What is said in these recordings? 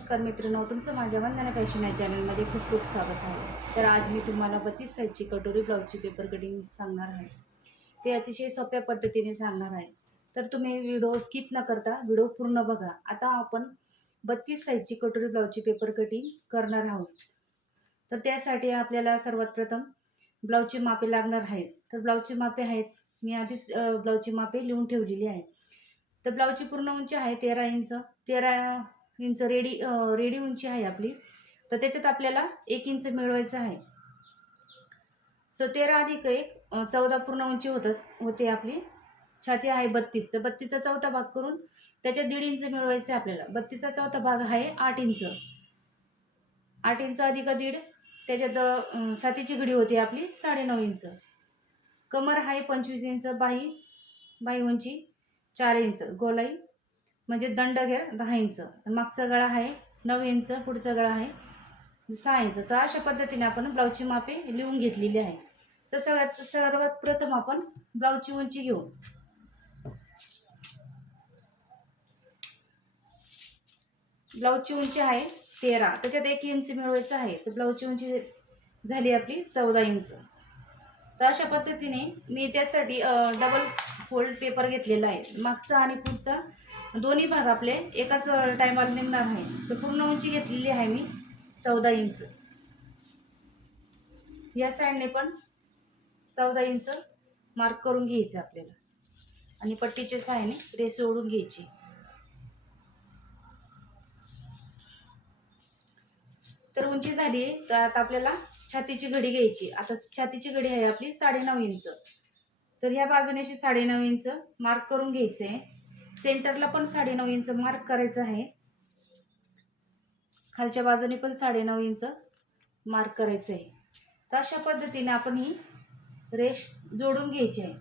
नमस्कार मित्रांनो, तुमचं माझ्या वंदना फॅशन या चॅनलमध्ये खूप खूप स्वागत आहे। तर आज मी तुम्हाला 32 साईजची कटोरी ब्लाऊजची पेपर कटिंग सांगणार आहे। ते अतिशय सोप्या पद्धतीने सांगणार आहे, तर तुम्ही व्हिडिओ स्किप न करता व्हिडिओ पूर्ण बघा। आता आपण 32 साईजची कटोरी ब्लाऊजची पेपर कटिंग करणार आहोत। तर त्यासाठी आपल्याला सर्वात प्रथम ब्लाऊजची मापे लागणार आहेत। तर ब्लाऊजची मापे आहेत, मी आधीच ब्लाऊजची मापे लिहून ठेवलेली आहे। तर ब्लाऊजची पूर्ण उंची आहे 13 इंच। 13 इंच रेडी उंची आहे आपली। तर त्याच्यात आपल्याला 1 इंच मिळवायचं आहे। तर 13 अधिक 1 14 पूर्ण उंची होते आपली। छाती आहे 32, तर 32चा चौथा भाग करून त्याच्यात 1.5 इंच मिळवायचं आहे आपल्याला। 32चा चौथा भाग आहे 8 इंच। 8 इंच अधिक 1.5 त्याच्यात छातीची घडी होती आपली 9.5 इंच। कमर आहे 25 इंच। बाही उंची 4 इंच। गोलाई म्हणजे दंडघेर 10 इंच। मागचा गळा आहे 9 इंच, पुढचा गळा आहे 6 इंच। तर अशा पद्धतीने आपण ब्लाऊजची मापे लिहून घेतलेली आहे। तर सर्वात प्रथम आपण ब्लाऊजची उंची घेऊ। ब्लाऊजची उंची आहे 13, त्याच्यात 1 इंच मिळवायचं आहे। तर ब्लाऊजची उंची झाली आपली 14 इंच। तर अशा पद्धतीने मी त्यासाठी डबल फोल्ड पेपर घेतलेला आहे। मागचा आणि पुढचा दोन्ही भाग आपले एकाच टायमाला निघणार आहे। तर पूर्ण उंची घेतलेली आहे मी 14 इंच। या साईडने पण 14 इंच मार्क करून घ्यायचं आपल्याला आणि पट्टीच्या सहाय्याने रेष ओढून घ्यायची। तर उंची झाली, तर आता आपल्याला छातीची घडी घ्यायची। आता छातीची घडी आहे आपली 9.5 इंच। तर ह्या बाजूने 9.5 इंच मार्क करून घ्यायचे आहे। सेंटरला पण 9.5 इंच मार्क करायचं आहे। खालच्या बाजूने पण 9.5 इंच मार्क करायचं आहे। तर अशा पद्धतीने आपण ही रेष जोडून घ्यायची आहे।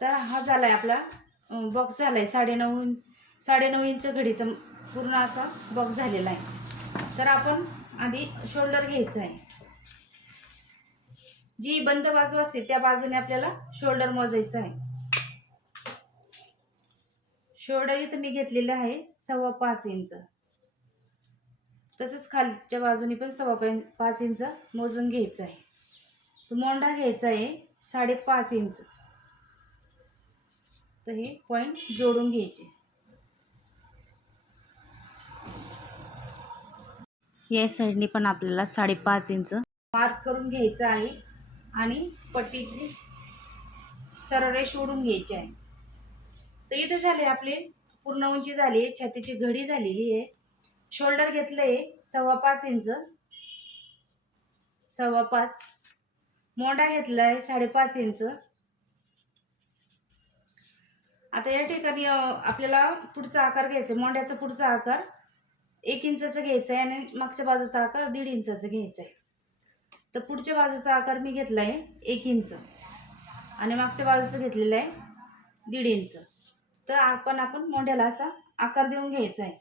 तर हा झालाय आपला बॉक्स झालाय 9.5 इंच घडीचा पूर्ण असा बॉक्स झालेला आहे। तर आपण आधी शोल्डर घ्यायचं आहे। जी बंद बाजू असते त्या बाजूने आपल्याला शोल्डर मोजायचं आहे। शोल्डर इथं मी घेतलेलं आहे 5.25 इंच। तसंच खालच्या बाजूने पण 5.25 इंच मोजून घ्यायचं आहे। तो मोंढा घ्यायचा आहे 5.5 इंच। तर हे पॉइंट जोडून घ्यायचे। या साईडने पण आपल्याला 5.5 इंच मार्क करून घ्यायचं आहे आणि पट्टीची सरळ रेष ओढून घ्यायची आहे। तर इथे झाले आपले पूर्ण उंची झाली, छातीची घडी झालेली आहे। शोल्डर घेतलंय 5.25 इंच, 5.25। मोंढा घेतलाय 5.5 इंच। आता या ठिकाणी आपल्याला पुढचा आकार घ्यायचा। मोंढ्याचा पुढचा आकार 1 इंचाचा घ्यायचा आहे आणि मागच्या बाजूचा आकार 1.5 इंचाचा घ्यायचा आहे। तर पुढच्या बाजूचा आकार मी घेतलाय 1 इंच आणि मागच्या बाजूचा घेतलेला आहे 1.5 इंच। तर आपण मोंढ्याला असा आकार देऊन घ्यायचा आहे।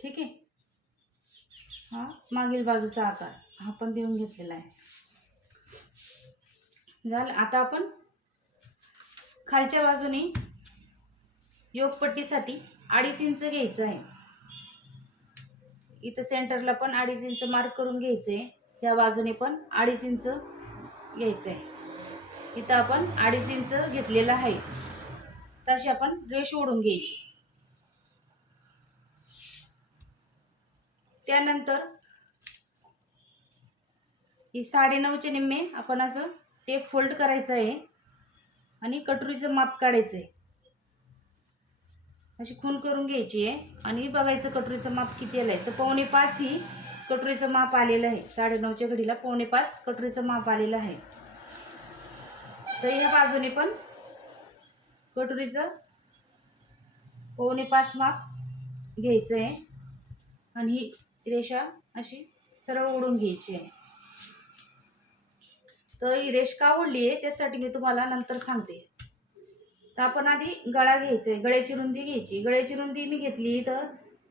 ठीक आहे, हा मागील बाजूचा आकार हा पण देऊन घेतलेला आहे। झालं। आता आपण खालच्या बाजूने योगपट्टीसाठी 2.5 इंच घ्यायचं आहे। इथं सेंटरला पण 2.5 इंच मार्क करून घ्यायचे। त्या बाजूने पण 2.5 इंच घ्यायचं आहे। इथं आपण 2.5 इंच घेतलेला आहे। तशी आपण रेष ओढून घ्यायची। त्यानंतर ही 9.5चे निम्मे आपण असं एक फोल्ड करायचं आहे आणि कटोरीचं माप काढायचं आहे। अशी खून करून घ्यायची आहे आणि बघायचं कटोरीचं माप किती आलंय। तर 4.25 ही कटोरीचं माप आलेलं आहे। 9.5च्या घडीला 4.25 कटोरीचं माप आलेलं आहे। तर या बाजूने पण कटोरीचं 4.25 माप घ्यायचं आहे आणि ही रेषा अशी सरळ ओढून घ्यायची आहे। तर ही रेष का ओढली आहे त्यासाठी मी तुम्हाला नंतर सांगते। तर आपण आधी गळा घ्यायचा आहे, गळ्याची रुंदी घ्यायची। गळ्याची रुंदी मी घेतली तर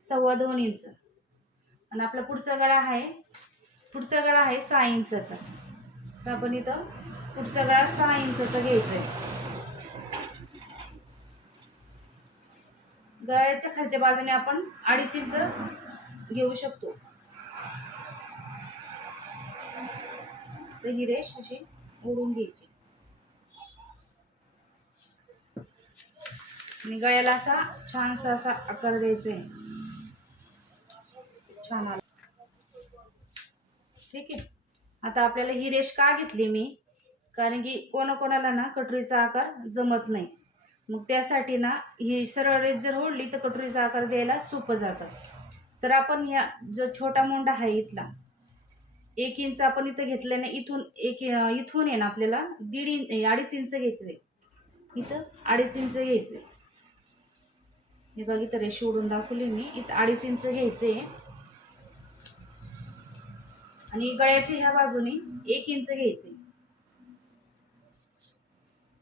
2.25 इंच आणि आपला पुढचा गळा आहे 6 इंचाचा। तर आपण इथं पुढचा गळा 6 इंचाचा घ्यायचा आहे। गळ्याच्या खालच्या बाजूने आपण 2.5 इंच घेऊ शकतो. तर ही रेष अशी ओढून घ्यायची आणि गळ्याला असा छानसा असा आकार द्यायचा आहे. छान आला. ठीक आहे. आता आपल्याला ही रेष का घेतली मी, कारण की कोणाकोणाला ना कटोरीचा आकार जमत नाही. मग त्यासाठी ना ही सरळ रेष जर ओढली तर कटोरीचा आकार द्यायला सोपं जातं. तर आपण या जो छोटा मोंडा आहे इथला 1 इंच आपण इथं घेतलं ना, इथून आहे ना आपल्याला 2.5 इंच घ्यायचं आहे. इथं 2.5 इंच घ्यायचं आहे. हे बघ इथं रेष ओढून दाखवली मी. इथं 2.5 इंच घ्यायचे आणि गळ्याच्या ह्या बाजूने 1 इंच घ्यायचे.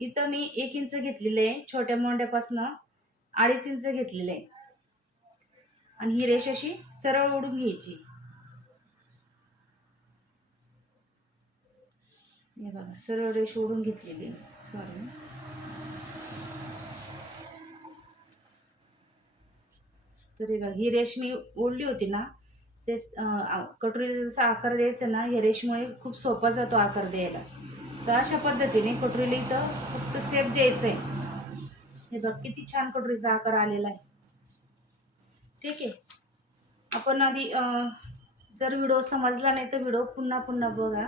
इथं मी 1 इंच घेतलेले आहे. छोट्या मोंड्यापासून 2.5 इंच घेतलेले आहे आणि ही रेष अशी सरळ ओढून घ्यायची. हे बघा सरळ रेष ओढून घेतलेली आहे. सॉरी. तर हे बघा ही रेष मी ओढली होती ना, ते कटोरीला जसा आकार द्यायचा ना, या रेषमुळे खूप सोपा जातो आकार द्यायला. तर अशा पद्धतीने कटोरीला इथं फक्त सेप द्यायचं आहे. हे बघ किती छान कटोरीचा आकार आलेला आहे. ठीक आहे. आपण आधी जर व्हिडिओ समजला नाही तर व्हिडिओ पुन्हा पुन्हा बघा.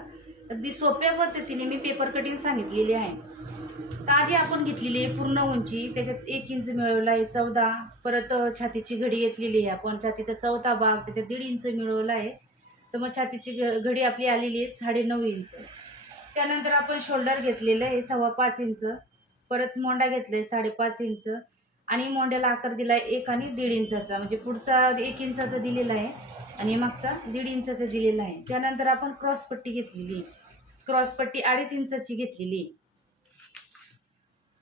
अगदी सोप्या पद्धतीने मी पेपर कटिंग सांगितलेली आहे. तर आधी आपण घेतलेली आहे पूर्ण उंची, त्याच्यात 1 इंच मिळवला आहे 14. परत छातीची घडी घेतलेली आहे आपण, छातीचा चौथा भाग त्याच्यात 1.5 इंच मिळवला आहे. तर मग छातीची घडी आपली आलेली आहे 9.5 इंच. त्यानंतर आपण शोल्डर घेतलेलं आहे 5.25 इंच. परत मोंडा घेतलाय 5.5 इंच आणि मोंड्याला आकार दिलाय 1 आणि 1.5 इंचाचा, म्हणजे पुढचा 1 इंचाचा दिलेला आहे आणि मागचा 1.5 इंचाचा दिलेला आहे. त्यानंतर आपण क्रॉस पट्टी घेतलेली आहे. क्रॉस पट्टी 2.5 इंचाची घेतलेली आहे.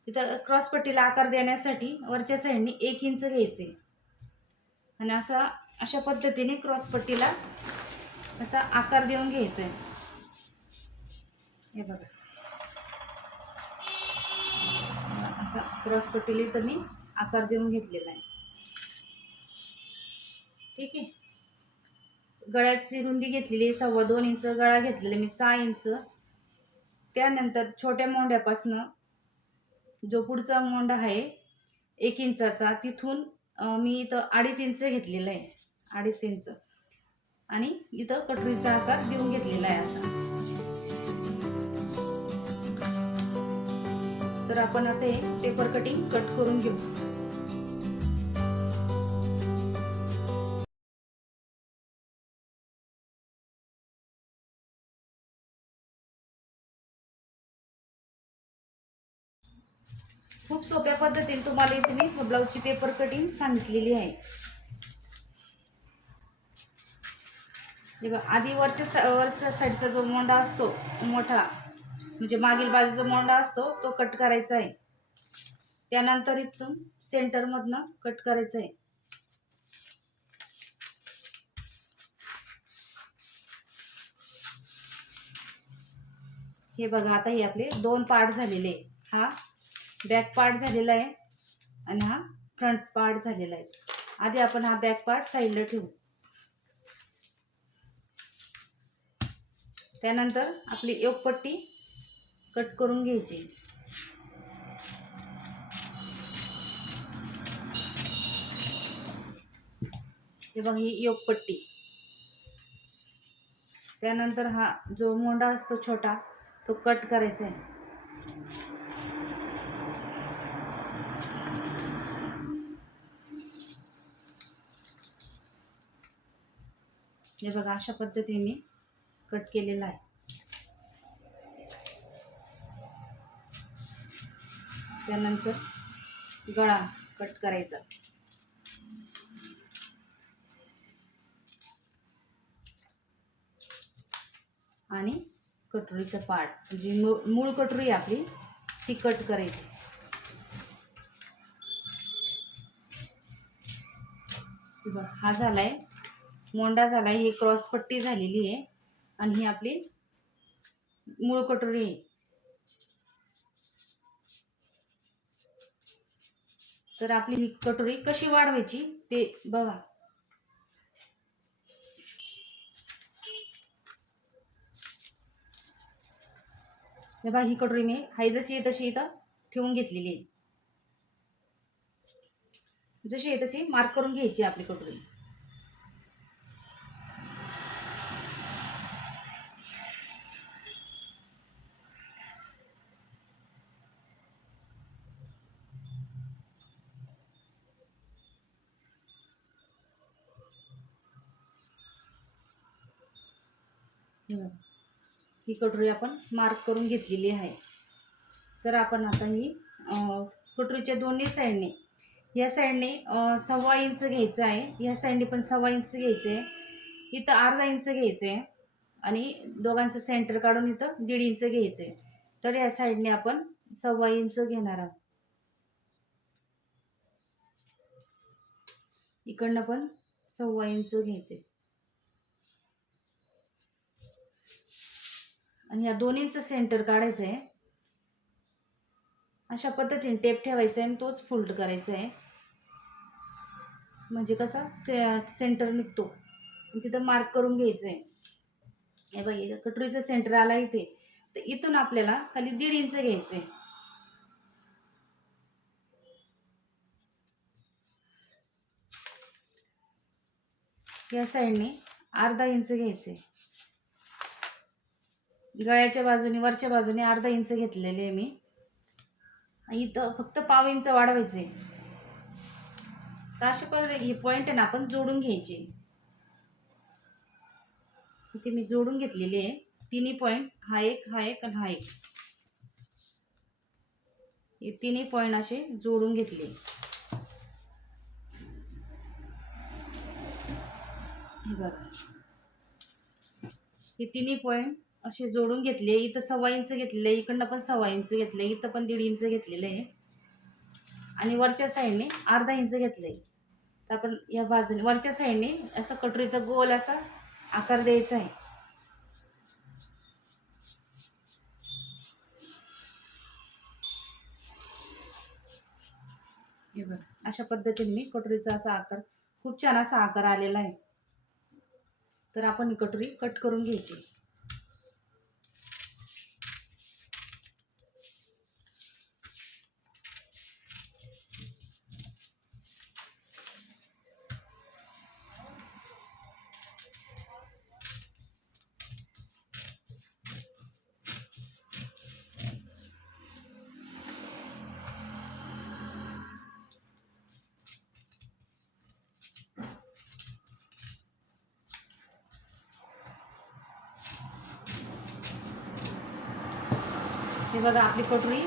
तिथं क्रॉस पट्टीला आकार देण्यासाठी वरच्या साईडने 1 इंच घ्यायचे आणि अशा पद्धतीने क्रॉस पट्टीला असा आकार देऊन घ्यायचा आहे. हे बघा असा क्रॉस पट्टीला तर मी आकार देऊन घेतलेला आहे. ठीक आहे. गळ्याची रुंदी घेतलेली 2.25 इंच, गळा घेतलेला मी 6 इंच. त्यानंतर छोट्या मोंड्यापासनं जो पुढचा मोंडा आहे 1 इंचाचा, तिथून मी इथं 2.5 इंच घेतलेला आहे. 2.5 इंच आणि इथं कटोरीचा आकार देऊन घेतलेला आहे असा. तर आपण आता हे पेपर कटिंग कट करून घेऊ. खूप सोप्या पद्धतीने तुम्हाला इथे मी ब्लाऊजची पेपर कटिंग सांगितलेली आहे. हे बघ आधी वरच्या साईडचा जो मोंडा असतो मोठा, म्हणजे मागील बाजू जो मोंडा असतो तो कट करायचा आहे. त्यानंतर इथून सेंटरमधनं कट करायचं आहे. हे बघा आता हे आपले 2 पार्ट झालेले. हा बॅक पार्ट झालेला आहे आणि हा फ्रंट पार्ट झालेला आहे. आधी आपण हा बॅक पार्ट साईडला ठेवू. त्यानंतर आपली योकपट्टी कट करून घ्यायची. हे बघा ही योकपट्टी. त्यानंतर हा जो मोंडा असतो छोटा तो कट करायचा आहे. हे बघा अशा पद्धतीने मी कट केलेला आहे. त्यानंतर गळा कट करायचा. आणि कटोरीचं पार्ट जी मूळ कटोरी आपली ती कट करायची. हा झालाय मोंडा झालाय, ही क्रॉस पट्टी झालेली आहे आणि ही आपली मूळ कटोरी आहे. तर आपली ही कटोरी कशी वाढवायची ते बघा. हे बघा, ही कटोरी मी हाय जशी आहे तशी इथं ठेवून घेतलेली आहे. जशी आहे तशी मार्क करून घ्यायची आपली कटोरी. ही कटोरी आपण मार्क करून घेतलेली आहे. तर आपण आता ही कटोरीच्या दोन्ही साईडने, या साईडने 1.25 इंच घ्यायचं आहे, या साईडने पण 1.25 इंच घ्यायचं आहे, इथं अर्धा इंच घ्यायचं आहे आणि दोघांचं सेंटर काढून इथं 1.5 इंच घ्यायचं आहे. तर या साईडने आपण 1.25 इंच घेणार आहोत. इकडनं पण 1.25 इंच घ्यायचे आणि या दोन्हींचं सेंटर काढायचं आहे. अशा पद्धतीने टेप ठेवायचा आहे आणि तोच फोल्ड करायचा आहे, म्हणजे कसा सेंटर निघतो. तिथं मार्क करून घ्यायचं आहे. हे बघा, कटोरीचं सेंटर आला इथे, तर इथून आपल्याला खाली 1.5 इंच घ्यायचं आहे. या साईडने अर्धा इंच घ्यायचे, गळ्याच्या बाजूने वरच्या बाजूने अर्धा इंच घेतलेले आहे मी. इथं फक्त 1.5 इंच वाढवायचे. तर अशा प्रकारे ही पॉईंट आहे ना आपण जोडून घ्यायची. इथे मी जोडून घेतलेली आहे तिन्ही पॉईंट, हा एक, हा एक आणि हा एक. हे तिन्ही पॉईंट असे जोडून घेतले. हे बघा, हे तिन्ही पॉईंट असे जोडून घेतले. इथं 1.25 इंच घेतलेलं आहे, इकडनं पण 1.25 इंच घेतले, इथं पण 1.5 इंच घेतलेलं आहे आणि वरच्या साईडने अर्धा इंच घेतलंय. तर आपण या बाजूने वरच्या साईडने असं कटोरीचा गोल असा आकार द्यायचा आहे. हे बघा, अशा पद्धतीने मी कटोरीचा असा आकार, खूप छान असा आकार आलेला आहे. तर आपण ही कटोरी कट करून घ्यायची. हे बघा, आपली कटोरी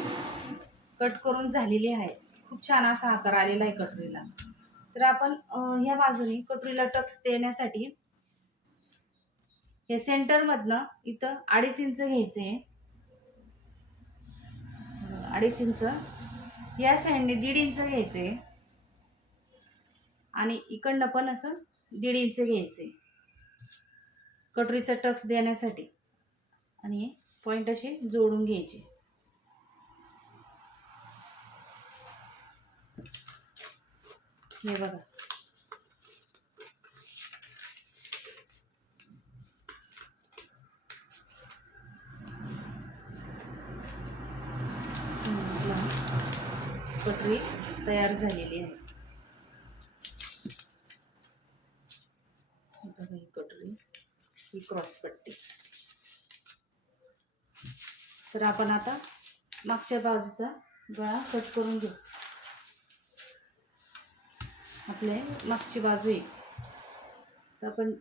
कट करून झालेली आहे. खूप छान असा आकार आलेला आहे कटोरीला. तर आपण ह्या बाजूने कटोरीला टक्स देण्यासाठी हे सेंटरमधनं इथं 2.5 इंच घ्यायचे, 2.5 इंच. या साईडने 1.5 इंच घ्यायचे आणि इकडनं पण असं 1.5 इंच घ्यायचे कटोरीचा टक्स देण्यासाठी आणि पॉईंट असे जोडून घ्यायचे. हे बघा, कटोरी तयार झालेली आहे. बघा, ही कटोरी, ही क्रॉस पट्टी. तर आपण आता मागच्या बाजूचा गळा कट करून घेऊ. आपले मागची बाजू आहे, तर आपण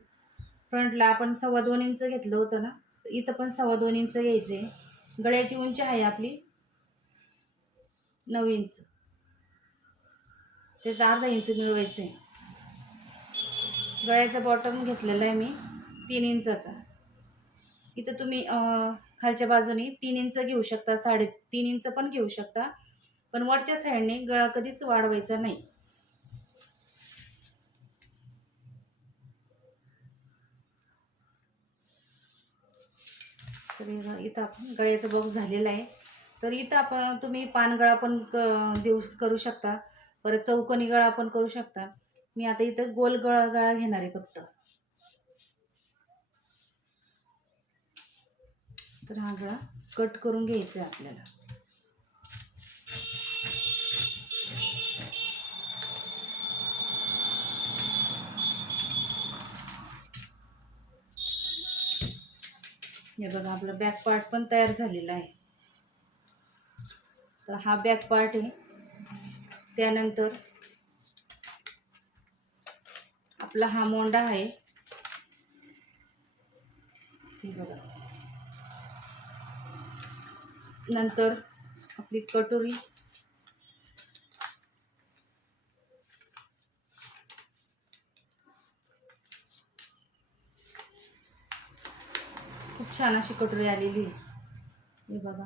फ्रंटला आपण 2.25 इंच घेतलं होतं ना, इथं पण 2.25 इंच घ्यायचे. गळ्याची उंची आहे आपली 9 इंच, त्याचा अर्धा इंच मिळवायचं आहे. गळ्याचा बॉटम घेतलेला आहे मी 3 इंचाचा. इथं तुम्ही खालच्या बाजूने 3 इंच घेऊ शकता, 3.5 इंच पण घेऊ शकता, पण वरच्या साईडने गळा कधीच वाढवायचा नाही. तर इथं आपण गळ्याचा बॉक्स झालेला आहे. तर इथं आपण तुम्ही पानगळा पण करू शकता. परत चौकोनी गळा पण करू शकता. मी आता इथं गोल गळा घेणार आहे फक्त. तर हा गळा कट करून घ्यायचा आहे आपल्याला. हे बघा आपला बॅक पार्ट पण तयार झालेला आहे. तर हा बॅक पार्ट आहे. त्यानंतर आपला हा मोंडा आहे. हे बघा. नंतर आपली कटोरी, खूप छान अशी कटोरी आलेली आहे. हे बघा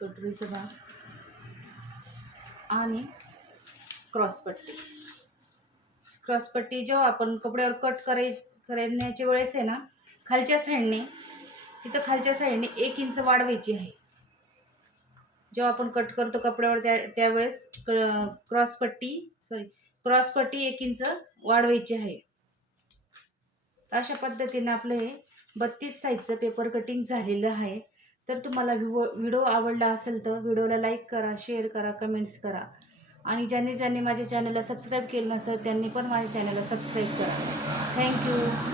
कटोरीचा भाग आणि क्रॉसपट्टी जेव्हा आपण कपड्यावर कट करण्याच्या वेळेस आहे ना, खालच्या साईडने 1 इंच वाढवायची आहे. जेव्हा आपण कट करतो कपड्यावर त्यावेळेस क्रॉसपट्टी 1 इंच वाढवायची आहे. अशा पद्धतीने आपलं हे 32 साईजचं पेपर कटिंग झालेलं आहे. तर तुम्हाला व्हिडिओ आवडला असेल तर व्हिडिओला लाईक करा, शेअर करा, कमेंट्स करा. आणि ज्यांनी माझ्या चॅनलला सबस्क्राईब केलं नसेल त्यांनी पण माझ्या चॅनलला सबस्क्राईब करा. थँक्यू.